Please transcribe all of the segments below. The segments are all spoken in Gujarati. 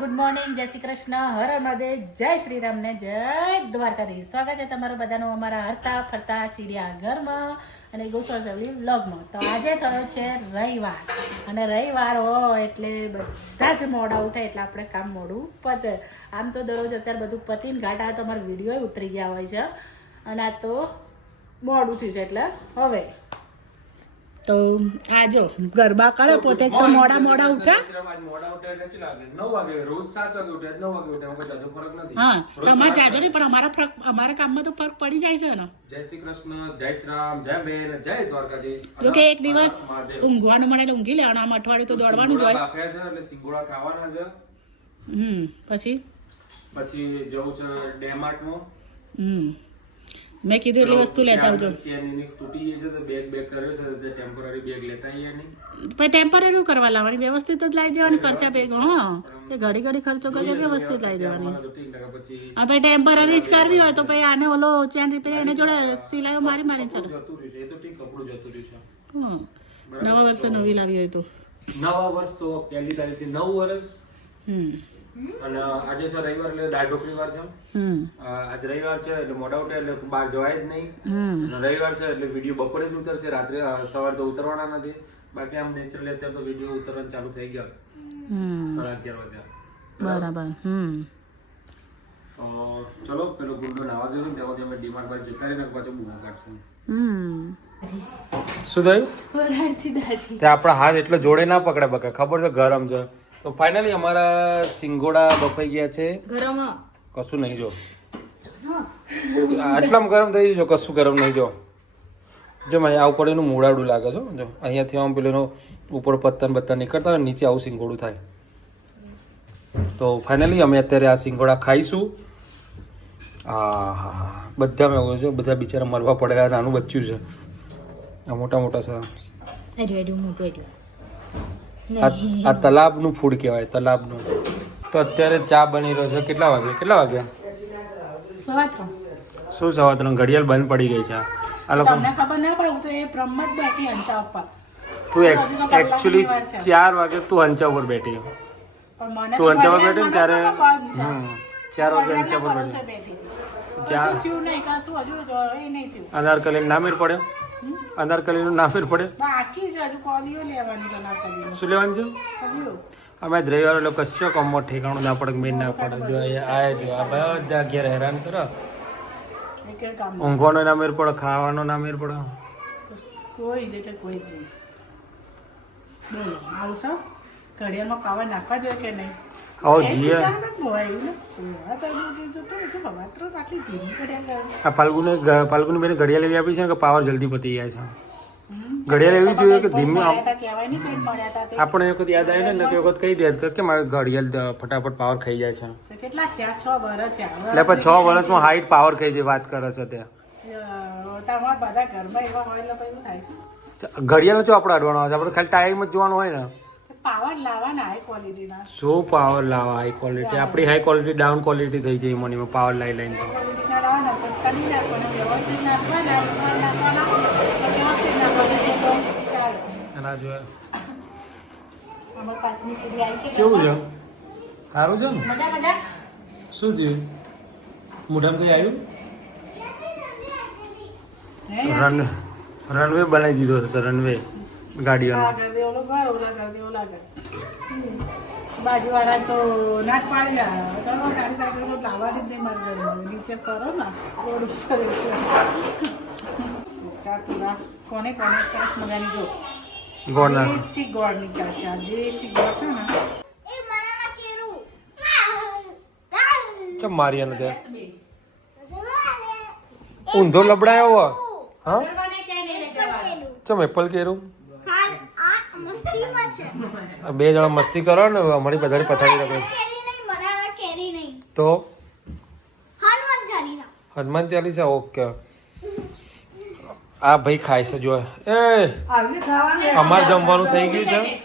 ગુડ મોર્નિંગ, જય શ્રી કૃષ્ણ, હર મહાદેવ, જય શ્રી રામ ને જય દ્વારકાધીશ. સ્વાગત છે તમારું બધાનું અમારા હરતા ફરતા ચીડિયા ઘરમાં અને ગોસ્વાલ ફેમિલી વ્લોગમાં. તો આજે થયો છે રવિવાર. અને રવિવાર હોય એટલે બધા જ મોડા ઉઠે એટલે આપણે કામ મોડું પતે. આમ તો દરરોજ અત્યારે બધું પતીને ઘાટા તો અમારા વીડિયો ઉતરી ગયા હોય છે. અને આ તો મોડું થયું છે એટલે હવે તો આજો ગરબા કરે પોતે તો મોડા મોડા ઉઠ્યા. હા તમારે જાજો નહીં પણ અમારા ફરક અમારા કામમાં તો ફરક પડી જાય છે ને. જય શ્રી કૃષ્ણ જય શ્રી રામ જય બેન જય દ્વારકાધીશ. જો કે એક દિવસ ઊંઘવાનું મળે ઊંઘી લેવાનું આમ અઠવાડિયું તો દોડવાનું જ હોય. એટલે સિંગોડા ખાવાના છે. હમ પછી? પછી જવું છે ડેમાર્ટમાં. હમ. મેં કીધું એટલી વસ્તુ લેતા આવજો. તૂટી ગઈ છે તો બેગ બેગ કર્યો છે તો ટેમ્પરરી બેગ લેતા આવીએ નહીં. પણ ટેમ્પરરી કરવા લાવવાની વ્યવસ્થિત જ લાવી દેવાની ખર્ચા બેગ. હા કે ઘડી ઘડી ખર્ચો કરીને વ્યવસ્થિત લાવી દેવાની. હા ભાઈ ટેમ્પરરી જ કરવી હોય તો પછી આને ઓલો ચેન રિપેર એને જોડે સિલાઈઓ મારી મારી ચાલે. એ તો ઠીક કપડું જતું રહ્યું છે. હા નવા વર્ષે નવી લાવી હોય તો. નવા વર્ષ તો પહેલી તારીખથી નવ વર્ષ. હમ. અને આજે છે રવિવાર એટલે દાળ ઢોકળી વાર છે આજ રવિવાર છે એટલે મોડા ઉઠે એટલે બહાર જવાય જ નહીં. અને રવિવાર છે એટલે વીડિયો બપોરે જ ઉતરશે રાત્રે સવારે તો ઉતરવાના નથી. બાકી આમ નેચરલી અત્યારે તો વીડિયો ઉતરવાનું ચાલુ થઈ ગયા. સાડા અગિયાર વાગ્યા. બરાબર હમ. ચલો પેલો ગુંડો નાવા ગયો ને ત્યાં અમે ડીમાર્ટ બાજુ જતા રહીને પાછો બૂમો કાઢશે. શું થયું? તે આપણા હાથ એટલે જોડે ના પકડે બકા ખબર છે? ગરમ છે. તો ફાઇનલી અમારા સિંગોડા બફાઈ ગયા છે. કશું નહીં જો. આટલામાં ગરમ થઈ ગયું જો કશું ગરમ નહીં જો. જો મને આ ઉપર એનું મોડાડું લાગે છે જો અહીંયાથી આમ પેલું ઉપર પત્તન બત્તન નીકળતા હોય નીચે આવું સિંગોડું થાય. તો ફાઇનલી અમે અત્યારે આ સિંગોડા ખાઈશું. હા હા હા બધામાં એવું છે બધા બિચારા મરવા પડ્યા નાનું બચ્યું છે. આ મોટા મોટા છે. આ આ તલાબનું ફૂડ કહેવાય તલાબનું. તો અત્યારે ચા બની રહ્યો છે. કેટલા વાગે? કેટલા વાગે? શું સવા ત્રણ? ઘડિયાળ બંધ પડી ગઈ છે. આ લોકો ખબર ના પડે હું તો એ બ્રહ્મ જ બેઠી હંચા ઉપર. તું એકચ્યુઅલી ચાર વાગે તું હંચા ઉપર બેઠી. તું અંચા પર બેઠી ને ત્યારે હમ ચાર વાગે હંચા અંચા પર બેઠી. થયું. અનારકલી નામેર પડ્યો? અનારકલીનું નામેર પડ્યો બાકી છે હજુ કોલીઓ લેવાની છે નારકલીની. શું લેવાનું છે? અમે જ રવિવાર લોકો કશો કમો ઠેકાણું ના પડે મેં ના પડે. જો આ જો આ બધા ઘેર હેરાન કરો. ઊંઘવાનો ના મેર પડે ખાવાનો ના મેર પડે. કોઈ એટલે કોઈ નહીં. બોલો આવશો ઘડિયાળમાં પાવર નાખવા જોઈએ કે નહીં? ઘડિયાળ ફાલ્ગુને બેને એવી આપી છે કે પાવર જલ્દી પતી જાય છે. ઘડિયાળ એવી જોઈએ કે ધીમી. આપણે એક વખત યાદ આવે ને એક વખત કહી દે કે કેમ ઘડિયાળ ફટાફટ પાવર ખાઈ જાય છે. એટલે પણ છ વર્ષમાં હાઈટ પાવર ખાઈ જાય વાત કરે છે તે. અ, તમારા બધા ઘરમાં એવા હોય એટલે પછી શું થાય? ઘડિયાળ જો આપણે અડવાનો છે આપણે ખાલી ટાઈમ જ જોવાનું હોય ને. પાવર લાવવાના હાઈ ક્વોલિટીના શું પાવર લાવવા હાઈ ક્વોલિટી આપણી હાઈ ક્વોલિટી ડાઉન ક્વોલિટી થઈ જાય મનીમાં પાવર લાઈ લઈને તો. ક્વોલિટીના લાવવાના સસ્તા નહીં નાખવાના વ્યવસ્થિત નાખવાના ઉતાર નાખવાના તો વ્યવસ્થિત નાખવાના તો ચાલે. એના જો અમારે પાંચમી ચીડી આવી છે કેવું છે? સારું છે ને? મજા મજા? શું થયું? મોઢામાં કઈ આવ્યું? રન રનવે બનાવી દીધો છે રનવે ગાડીઓનો. કર ઓલો કર દે ઓલા કર બાજુવાળા તો ના જ પાડી રહ્યા. તો તારી સાઈડ તો લાવવાની જ નહીં મારે નીચે કરો ને રોડ ઉપર. ચા પીવા કોને કોને? સરસ મજાની જો. ગોળના. દેશી ગોળની ચા છે. આ દેશી ગોળ છે ને. ચમ મારી ત્યાં? ઊંધો લબડાયો હો? ચમ એપલ કેરું? બે જણા મસ્તી કરો ને અમારી બધાની પથારી રખે તો? હનુમાન ચાલીસા. ઓકે. આ ભાઈ ખાય છે જો. એ! અમાર જમવાનું થઈ ગયું છે.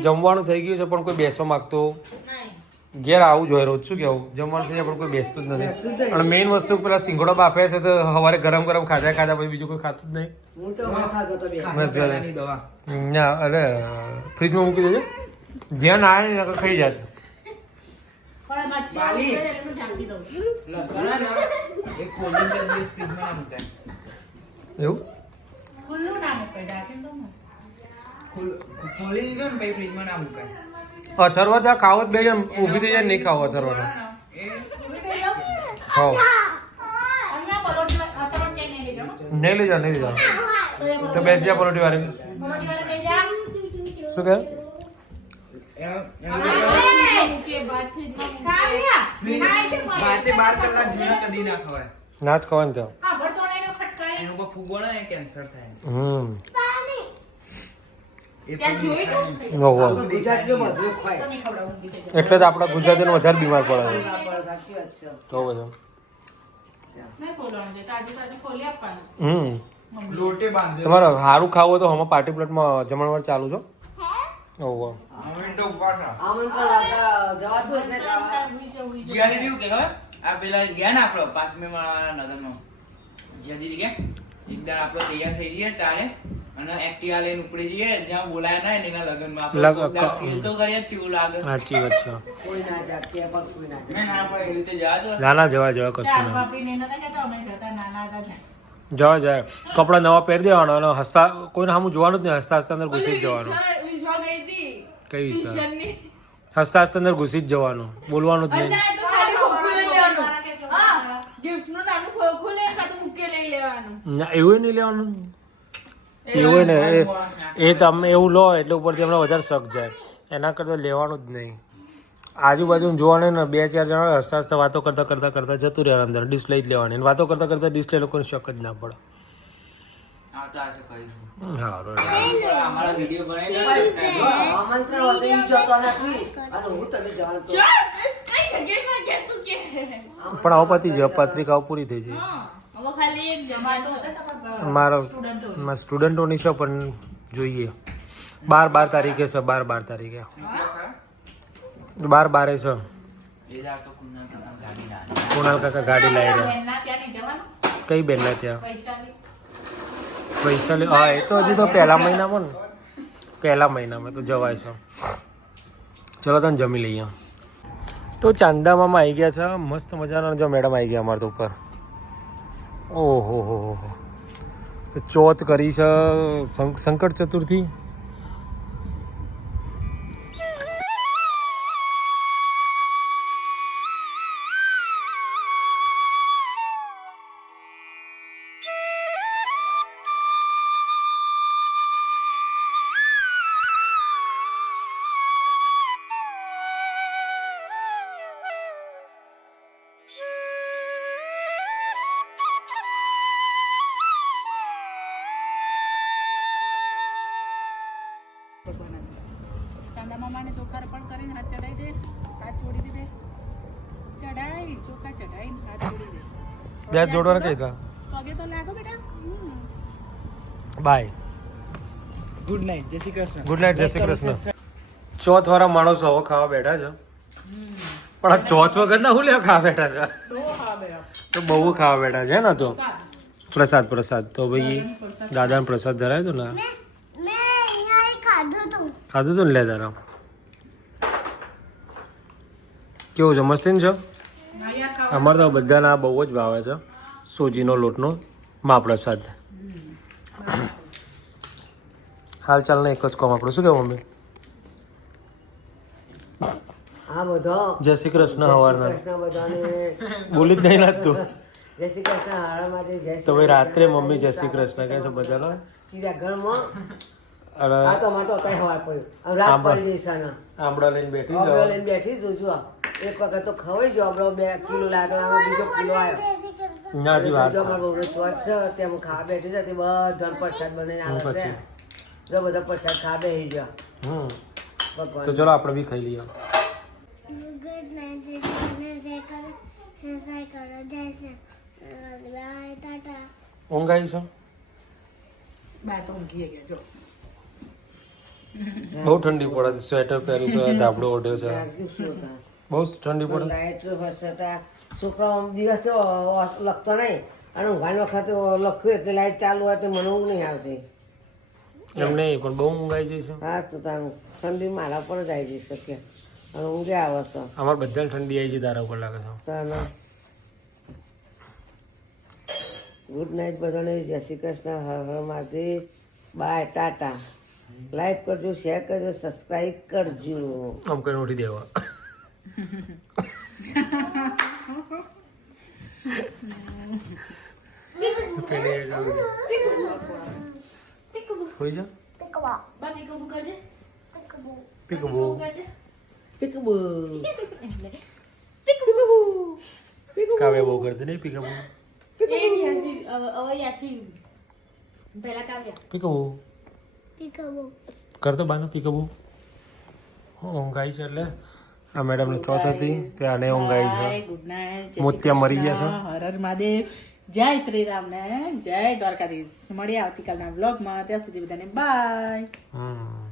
જમવાનું થઈ ગયું છે પણ કોઈ બેસવા માંગતો. ઘેર આવું જોઈએ રોજ શું કેવું? જમવાનું થઈ જાય પણ કોઈ બેસતું જ નથી. અને મેઇન વસ્તુ પેલા સિંગડો બાફે છે તો સવારે ગરમ ગરમ ખાધા ખાધા પછી બીજું કોઈ ખાતું જ નહીં. ના અરે ફ્રીજમાં મૂકી દેજો. જ્યાં ના આવે ને ખાઈ જાય. એવું? ખુલ્લું ના મૂકાય ઢાંકીને દઉં ને. ખુલ- ખોલી લીધો ને પછી ફ્રીજમાં ના મુકાય. અથર્વા ત્યાં ખાવો જ બે જણ ઊભી થઈ જાય નહીં ખાવો અથર્વાનો. ખાઓ નહીં લઈ જાઓ. નહીં લઈ જાઓ તો બેસી જા પરોઠી વાળી જા. શું કહે ના એમ ના ખવાય ને ત્યાં એનું પર કેન્સર થાય હમ એટલે જ આપણા ગુજરાતી વધારે બીમાર પડે છે. તો બધું. હમ. તમારે સારું ખાવું હોય તો હમણાં પાર્ટી પ્લેટમાં જમણવાર ચાલુ છો? ઓહો. આ. પેલા ગયા ને આપણો પાંચમે માળાના નગરનો? દીદી કે? એકદમ આપણો તૈયાર થઈ ગયા ચારે અને એક્ટિવા લઈને ઉપડી જઈએ જ્યાં બોલાય ના એના લગનમાં. આપણે ક- feel તો કરીએ જ છીએ એવું લાગે. સાચી વાત છે. કોઈ ના ત્યાં પણ કોઈ ના જાય ના ના આપણે એવી રીતે જવા. ના ના જવા જવા કશું નહીં. વાપરીને નતા કહેતા, અમે જતા નાના હતા. જવા જાય કપડા નવા પહેરી દેવાના અને હસતા કોઈને સામું જોવાનું જ નહીં હસતા હસતા અંદર ઘૂસી જ જવાનું. કઈ વિશ્વા? હસતા હસતા અંદર ઘૂસી જ જવાનું. બોલવાનું જ નહીં. ના નાનું ખોખું લઈને કાં તો લઈ લેવાનું. ના એવું નહીં લેવાનું. એવું ને એ એ તમે એવું લો એટલે ઉપરથી હમણાં વધારે શક જાય. એના કરતાં લેવાનું જ નહીં. આજુબાજુ જોવાનું ને બે ચાર જણા હસતા હસતા વાતો કરતાં કરતાં કરતાં જતું રહેવાનું અંદર ડિસ્પ્લે જ લેવાની. અને વાતો કરતા કરતાં ડિસ્પ્લે લોકોને શક જ ના પડે. પણ આવો પતી જાય પત્રિકાઓ પૂરી થઈ જાય. મારા સ્ટુડન્ટોની છે પણ જોઈએ. બાર બાર તારીખે છે બાર બાર તારીખે. બાર બારે છે. કુણાલ કાકા ગાડી લાવી રહ્યા. કઈ બેન ના ત્યાં? પૈસા લે હા એ તો હજી તો પહેલા મહિનામાં ને. પહેલા મહિનામાં તો જવાય છે. ચલો તને જમી લઈએ. તો ચાંદામામાં આવી ગયા છે મસ્ત મજાના જો મેડમ આવી ગયા અમારા તો ઉપર. ઓહો હો હો હો તો ચોથ કરી છે શં- સંકટ ચતુર્થી ચાંદા મામાને ચોખા પણ કરીને હાથ ચડાવી દે. હાથ જોડી દીધે. ચડાઈ ચોખા ચડાઈ હાથ જોડી દે. બે હાથ જોડવાના કઈ હતા પગે તો લાગો બેટા. બાય. ગુડ નાઇટ જય શ્રી કૃષ્ણ. ગુડ નાઈટ જય શ્રી કૃષ્ણ. ચોથ વાળા માણસો હવે ખાવા બેઠા છે. પણ આ ચોથ વગર ના હું લેવા ખાવા બેઠા છે? તો હા બે તો બહુ ખાવા બેઠા છે ને તો. પ્રસાદ. પ્રસાદ તો ભાઈ દાદાને પ્રસાદ ધરાયો તો ને? ખાધું તું ને લે તારા. કેવું છે? મસ્તી છે? અમારે તો બધાને આ બહુ જ ભાવે છે સોજીનો લોટનો મહાપ્રસાદ હાલ ચાલ ને એક જ કોમ આપણું શું કહેવું મમ્મી? જય શ્રી કૃષ્ણ હવારના. બોલી જ નહીં લાગતું. તું ભાઈ રાત્રે મમ્મી જય શ્રી કૃષ્ણ કહે છે બધા ઘરમાં. આ તો અમારે તો અત્યારે સવાર પડ્યું. હવે રાત પડી આના. આંબળા લઈને બેઠી જાઓ. લઈને બેઠી છું જો એક વખત તો ખવાઈ ગયો અબડો બે કિલો લાગ્યો હવે બીજો કિલો આવ્યો. નાથી વાર જો છે. અમારો બહુ ચોથ છે તે હું ખા બેઠી હતી બધા પ્રસાદ બનાવીને આવે છે. જો બધા પ્રસાદ ખા બેહી ગયા. હમ. ભગવાન. તો ચલો આપણે બી ખાઈ લઈએ. ગુડ night, સબસ્ક્રાઇબ કરો જય શ્રી બાય ટાટા ઊંઘ આવી છે? બા તો ઊંઘી ગયા જો. બહુ ઠંડી પડે સ્વેટર પહેર્યું છે ધાબળો ઓઢ્યો છે? બહુ ઠંડી પડે. લાઈટ વસતા છોકરાઓ દિવસે લખતો નહીં. અને ઊંઘાની વખતે લખ્યું એટલે લાઈટ ચાલુ હોય એટલે મને ઊંઘ નહીં આવતી. એમ નહીં પણ બહુ ઊંઘ આવી હા તો તારું ઠંડી મારા પર જ આવી જઈ શકે. અને ઊંઘે આવે તો. અમારે બધા ઠંડી આવી છે તારા ઉપર લાગે છે. ચાલો ગુડ નાઇટ બધાને. જય શ્રી કૃષ્ણ. હર હર મહાદેવ. Bye tata. લાઈક કરજો શેર કરજો સબસ્ક્રાઈબ કરજો આમ કરીને ઉઠી દેવા હોઈ જા બા પીકઅપ કરજે પીકબો કરજે પીકબુ કાવ્ય બહુ કરતી નહીં પીકબો એ ની હસી હવે યાસી પહેલા કાવ્યા પીકબો પીકબો કરતો બાનો પીકબુ ઊંઘાઈ છે એટલે. આ મેડમની ચોથ હતી તે આને ઊંઘ છે. મોતિયા મરી ગયા છે. હર હર મહાદેવ. જય શ્રી રામ ને જય દ્વારકાધીશ. મળીએ આવતીકાલના વ્લોગમાં. ત્યાં સુધી બધાને બાય હમ.